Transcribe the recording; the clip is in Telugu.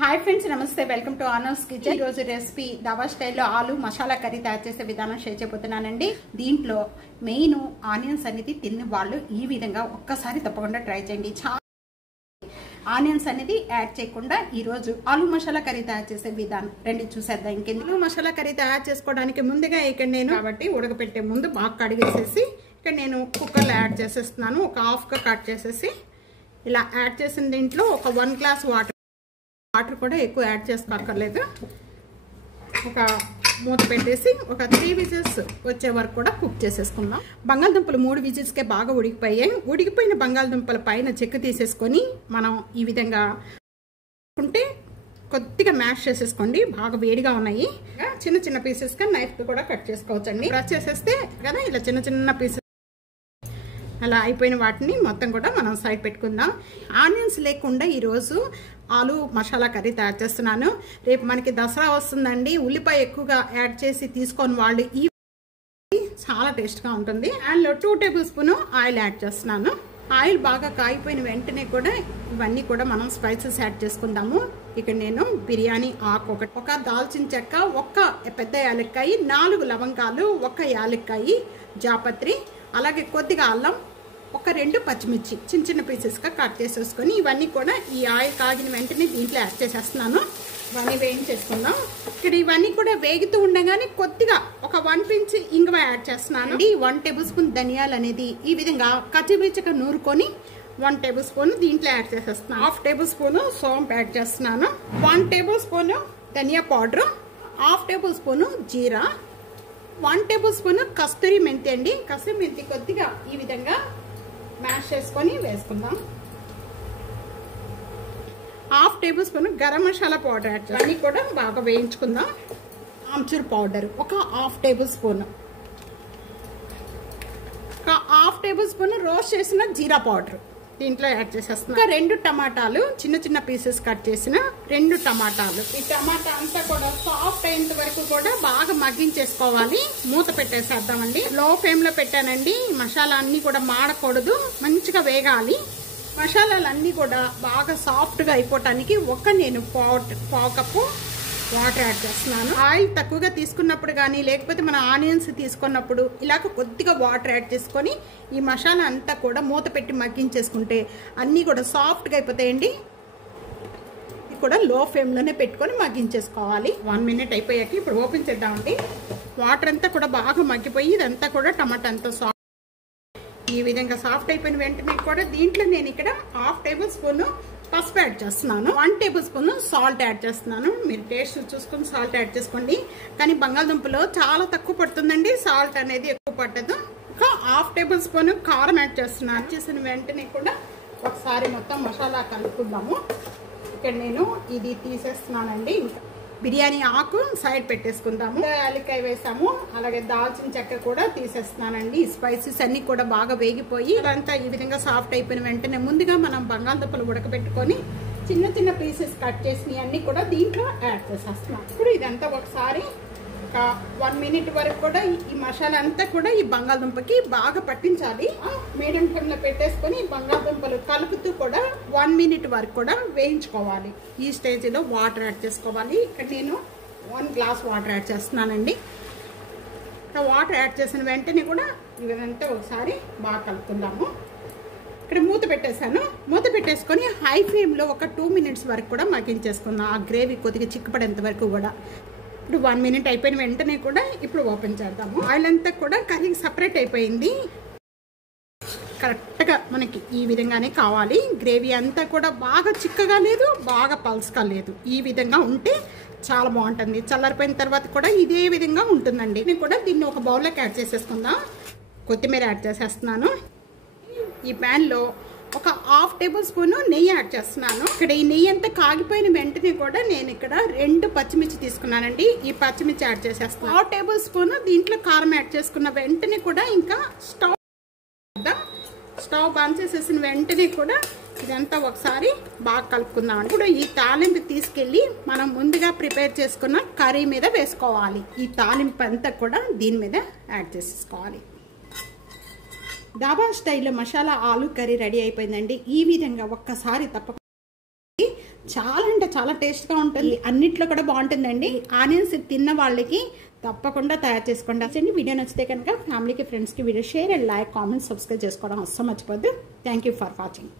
హాయ్ ఫ్రెండ్స్, నమస్తే. Welcome to honours kitchen. ఈ రోజు రెసిపీ దాబా స్టైల్లో ఆలు మసాలా కర్రీ తయారు చేసే విధానం షేర్ చేయబోతున్నానండి. దీంట్లో మెయిన్ ఆనియన్స్ అనేది తిన్న వాళ్ళు ఈ విధంగా ఒక్కసారి తప్పకుండా ట్రై చేయండి. చాలా ఆనియన్స్ అనేది యాడ్ చేయకుండా ఈ రోజు ఆలు మసాలా కర్రీ తయారు చేసే విధానం రెండు చూసేద్దాం. ఇంకెందుకు మసాలా కర్రీ తయారు చేసుకోవడానికి ముందుగా ఇక్కడ నేను కాబట్టి ఉడకపెట్టే ముందు బాగా కడిగేసేసి ఇక్కడ నేను కుక్కర్లో యాడ్ చేసేస్తున్నాను. ఒక హాఫ్గా కట్ చేసేసి ఇలా యాడ్ చేసిన దీంట్లో ఒక 1 గ్లాస్ వాటర్ కూడా ఎక్కువ యాడ్ చేసుకోక్కర్లేదు. ఒక మూత పెట్టేసి ఒక 3 విజిల్స్ వచ్చే వరకు కూడా కుక్ చేసేసుకుందాం. బంగాళదుంపలు 3 విజిల్స్కే బాగా ఉడికిపోయాయి. ఉడికిపోయిన బంగాళదుంపల పైన చెక్కు తీసేసుకొని మనం ఈ విధంగా ఉంటే కొద్దిగా మ్యాష్ చేసేసుకోండి. బాగా వేడిగా ఉన్నాయి. చిన్న చిన్న పీసెస్గా నైఫ్తో కూడా కట్ చేసుకోవచ్చండి. కట్ చేసేస్తే కదా ఇలా చిన్న చిన్న పీసెస్ అలా అయిపోయిన వాటిని మొత్తం కూడా మనం సైడ్ పెట్టుకుందాం. ఆనియన్స్ లేకుండా ఈరోజు ఆలు మసాలా కర్రీ తయారు చేస్తున్నాను. రేపు మనకి దసరా వస్తుందండి. ఉల్లిపాయ ఎక్కువగా యాడ్ చేసి తీసుకొని వాళ్ళు ఈ చాలా టేస్ట్గా ఉంటుంది. అందులో 2 టేబుల్ స్పూన్ ఆయిల్ యాడ్ చేస్తున్నాను. ఆయిల్ బాగా కాగిపోయిన వెంటనే కూడా ఇవన్నీ కూడా మనం స్పైసెస్ యాడ్ చేసుకుందాము. ఇక్కడ నేను బిర్యానీ ఆకు ఒక దాల్చిన చెక్క, ఒక పెద్ద యాలక్కాయి, 4 లవంగాలు, 1 యాలక్కాయి, జాపత్రి, అలాగే కొద్దిగా అల్లం, ఒక 2 పచ్చిమిర్చి చిన్న చిన్న పీసెస్గా కట్ చేసేసుకొని ఇవన్నీ కూడా ఈ ఆయిల్ కాగిన వెంటనే దీంట్లో యాడ్ చేసేస్తున్నాను. ఇవన్నీ వేయించేసుకుందాం. ఇక్కడ ఇవన్నీ కూడా వేగుతూ ఉండగానే కొద్దిగా ఒక 1 పించ్ ఇంగువ యాడ్ చేస్తున్నాను. 1 టేబుల్ స్పూన్ ధనియాలు అనేది ఈ విధంగా కచ్చిపిచ్చిగా నూరుకొని 1 టేబుల్ స్పూన్ దీంట్లో యాడ్ చేసేస్తున్నాను. 1/2 టేబుల్ స్పూన్ సోంపు యాడ్ చేస్తున్నాను. 1 టేబుల్ స్పూన్ ధనియా పౌడరు, 1/2 టేబుల్ స్పూన్ జీరా, 1 టేబుల్ స్పూన్ కస్తూరి మెంతి అండి. కస్తూరి మెంతి కొద్దిగా ఈ విధంగా మ్యాష్ చేసుకొని వేసుకుందాం. 1/2 table spoon garam masala powder add చేసి కూడా బాగా వేయించుకుందాం. ఆమ్చూర్ పౌడర్ ఒక 1/2 టేబుల్ స్పూన్, ఒక 1/2 టేబుల్ స్పూన్ రోస్ట్ చేసిన జీరా పౌడర్ దీంట్లో యాడ్ చేసేస్తున్నాం. ఇంకా 2 టమాటాలు చిన్న చిన్న పీసెస్ కట్ చేసిన 2 టమాటాలు. ఈ టమాటా అంతా కూడా సాఫ్ట్ అయ్యేంత వరకు కూడా బాగా మగ్గించేసుకోవాలి. మూత పెట్టేసేద్దామండి. లో ఫ్లేమ్ లో పెట్టానండి. మసాలా అన్ని కూడా మాడకూడదు, మంచిగా వేగాలి. మసాలాలన్నీ కూడా బాగా సాఫ్ట్ గా అయిపోవటానికి నేను పావు కప్పు వాటర్ యాడ్ చేస్తున్నాను. ఆయిల్ తక్కువగా తీసుకున్నప్పుడు కానీ లేకపోతే మన ఆనియన్స్ తీసుకున్నప్పుడు ఇలాగ కొద్దిగా వాటర్ యాడ్ చేసుకొని ఈ మసాలా అంతా కూడా మూత పెట్టి మగ్గించేసుకుంటే అన్నీ కూడా సాఫ్ట్గా అయిపోతాయండి. ఇది కూడా లో ఫ్లేమ్లోనే పెట్టుకొని మగ్గించేసుకోవాలి. 1 మినిట్ అయిపోయాక ఇప్పుడు ఓపెన్ చేద్దామండి. వాటర్ అంతా కూడా బాగా మగ్గిపోయి ఇదంతా కూడా టమాటా అంతా సాఫ్ట్ ఈ విధంగా సాఫ్ట్ అయిపోయిన వెంటనే కూడా దీంట్లో నేను ఇక్కడ 1/2 టేబుల్ స్పూన్ పసుపు యాడ్ చేస్తున్నాను. 1 టేబుల్ స్పూన్ సాల్ట్ యాడ్ చేస్తున్నాను. మీరు టేస్ట్ చూసుకొని సాల్ట్ యాడ్ చేసుకోండి. కానీ బంగాళదుంపలో చాలా తక్కువ పడుతుందండి, సాల్ట్ అనేది ఎక్కువ పట్టదు. ఒక 1/2 టేబుల్ స్పూన్ కారం యాడ్ చేస్తున్నాను. చేసిన వెంటనే కూడా ఒకసారి మొత్తం మసాలా కలుపుకుందాము. ఇక్కడ నేను ఇది తీసేస్తున్నానండి. బిర్యానీ ఆకు సైడ్ పెట్టేసుకుందాము. యాలక్కాయ వేసాము, అలాగే దాల్చిన చెక్క కూడా తీసేస్తున్నానండి. స్పైసెస్ అన్ని కూడా బాగా వేగిపోయి అదంతా ఈ విధంగా సాఫ్ట్ అయిపోయిన వెంటనే ముందుగా మనం బంగాళదుంపలు ఉడకబెట్టుకొని చిన్న చిన్న పీసెస్ కట్ చేసినవి అన్ని కూడా దీంట్లో యాడ్ చేసేస్తున్నాం. ఇప్పుడు ఇదంతా ఒకసారి ఒక 1 మినిట్ వరకు కూడా ఈ మసాలా అంతా కూడా ఈ బంగాళదుంపకి బాగా పట్టించాలి. మీడియం ఫ్లేమ్ లో పెట్టేసుకొని బంగాళదుంపలు కలుపుతూ కూడా 1 మినిట్ వరకు కూడా వేయించుకోవాలి. ఈ స్టేజ్లో వాటర్ యాడ్ చేసుకోవాలి. ఇక్కడ నేను 1 గ్లాస్ వాటర్ యాడ్ చేస్తున్నానండి. వాటర్ యాడ్ చేసిన వెంటనే కూడా ఇదంతా ఒకసారి బాగా కలుపుకుందాము. ఇక్కడ మూత పెట్టేశాను. మూత పెట్టేసుకొని హై ఫ్లేమ్లో ఒక 2 మినిట్స్ వరకు కూడా మగ్గించేసుకుందాం. ఆ గ్రేవీ కొద్దిగా చిక్కపడేంత వరకు కూడా. ఇప్పుడు 1 మినిట్ అయిపోయిన వెంటనే కూడా ఇప్పుడు ఓపెన్ చేద్దాము. ఆయిల్ అంతా కూడా కర్రీకి సపరేట్ అయిపోయింది. కరెక్ట్గా మనకి ఈ విధంగానే కావాలి. గ్రేవీ అంతా కూడా బాగా చిక్కగా లేదు, బాగా పల్స్గా లేదు. ఈ విధంగా ఉంటే చాలా బాగుంటుంది. చల్లారిపోయిన తర్వాత కూడా ఇదే విధంగా ఉంటుందండి. నేను కూడా దీన్ని ఒక బౌల్లోకి యాడ్ చేసేసుకుందాం. కొత్తిమీర యాడ్ చేసేస్తున్నాను. ఈ ప్యాన్లో ఒక 1/2 టేబుల్ స్పూన్ నెయ్యి యాడ్ చేస్తున్నాను. ఇక్కడ ఈ నెయ్యి అంతా కాగిపోయిన వెంటనే కూడా నేను ఇక్కడ 2 పచ్చిమిర్చి తీసుకున్నానండి. ఈ పచ్చిమిర్చి యాడ్ చేసేస్తాను. 1/2 టేబుల్ స్పూన్ దీంట్లో కారం యాడ్ చేసుకున్న వెంటనే కూడా ఇంకా స్టవ్ బంద్ చేసేసిన వెంటనే కూడా ఇదంతా ఒకసారి బాగా కలుపుకుందాం. ఇప్పుడు ఈ తాలింపు తీసుకెళ్ళి మనం ముందుగా ప్రిపేర్ చేసుకున్న కర్రీ మీద వేసుకోవాలి. ఈ తాలింపు అంతా కూడా దీని మీద యాడ్ చేసేసుకోవాలి. దాబా స్టైల్లో మసాలా ఆలు కర్రీ రెడీ అయిపోయిందండి. ఈ విధంగా ఒక్కసారి తప్పకుండా చాలా అంటే చాలా టేస్ట్గా ఉంటుంది. అన్నిట్లో కూడా బాగుంటుందండి. ఆనియన్స్ తిన్న వాళ్ళకి తప్పకుండా తయారు చేసుకోండి. వీడియో నచ్చితే కనుక ఫ్యామిలీకి ఫ్రెండ్స్కి video share and like comment subscribe చేసుకోవడం అస్సలు మర్చిపోద్దు. Thank you for watching.